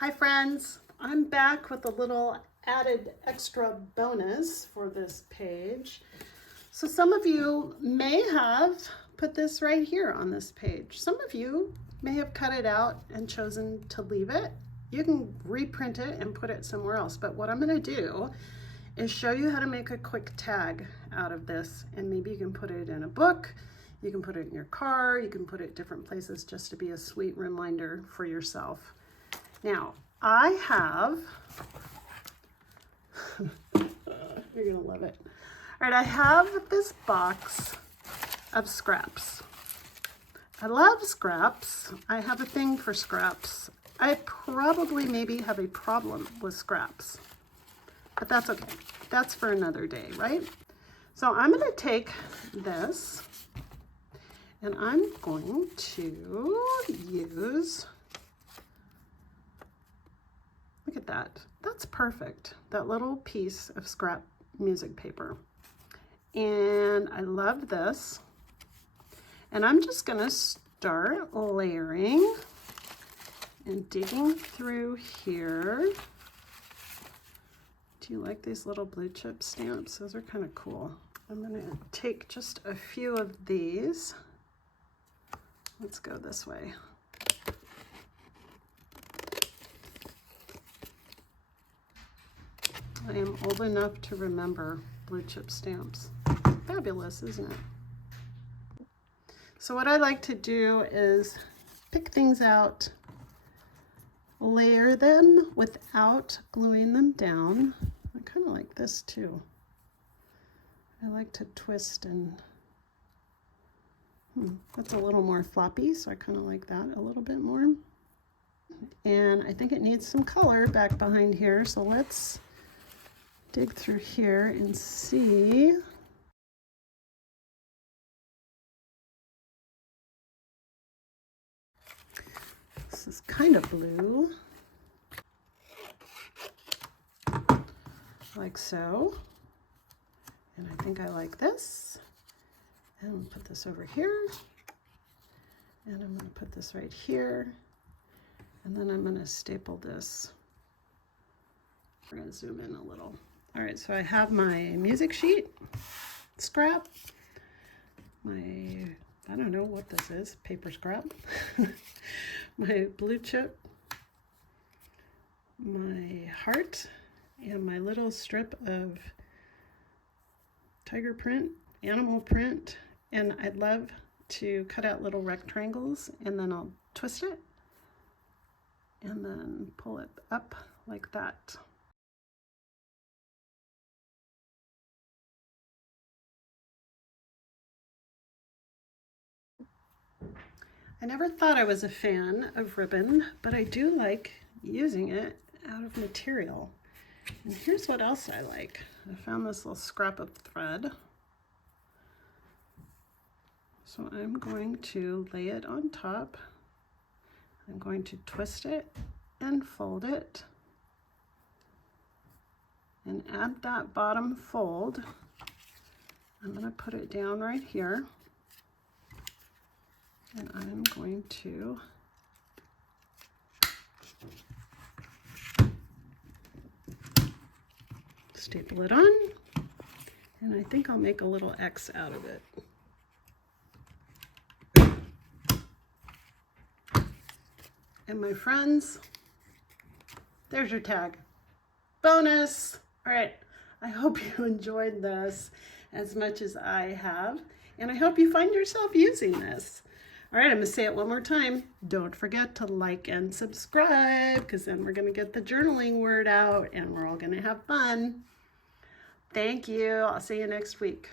Hi friends, I'm back with a little added extra bonus for this page. So some of you may have put this right here on this page. Some of you may have cut it out and chosen to leave it. You can reprint it and put it somewhere else, but what I'm going to do is show you how to make a quick tag out of this, and maybe you can put it in a book, you can put it in your car, you can put it different places just to be a sweet reminder for yourself. Now, I have, you're gonna love it. All right, I have this box of scraps. I love scraps. I have a thing for scraps. I probably maybe have a problem with scraps, but that's okay. That's for another day, right? So I'm gonna take this and I'm going to use, look at that. That's perfect. That little piece of scrap music paper. And I love this. And I'm just gonna start layering and digging through here. Do you like these little blue chip stamps? Those are kind of cool. I'm gonna take just a few of these. Let's go this way. I am old enough to remember blue chip stamps. Fabulous, isn't it? So what I like to do is pick things out, layer them without gluing them down. I kind of like this too. I like to twist and, that's a little more floppy, so I kind of like that a little bit more. And I think it needs some color back behind here, so let's dig through here and see. This is kind of blue, like so. And I think I like this. And I'm gonna put this over here. And I'm gonna put this right here. And then I'm gonna staple this. We're gonna zoom in a little. All right, so I have my music sheet, scrap, my, I don't know what this is, paper scrap, my blue chip, my heart, and my little strip of tiger print, animal print, and I'd love to cut out little rectangles and then I'll twist it and then pull it up like that. I never thought I was a fan of ribbon, but I do like using it out of material. And here's what else I like. I found this little scrap of thread. So I'm going to lay it on top. I'm going to twist it and fold it. And at that bottom fold, I'm going to put it down right here. And I'm going to staple it on, and I think I'll make a little X out of it. And my friends, there's your tag. Bonus! All right, I hope you enjoyed this as much as I have, and I hope you find yourself using this. All right, I'm gonna say it one more time. Don't forget to like and subscribe, because then we're gonna get the journaling word out and we're all gonna have fun. Thank you. I'll see you next week.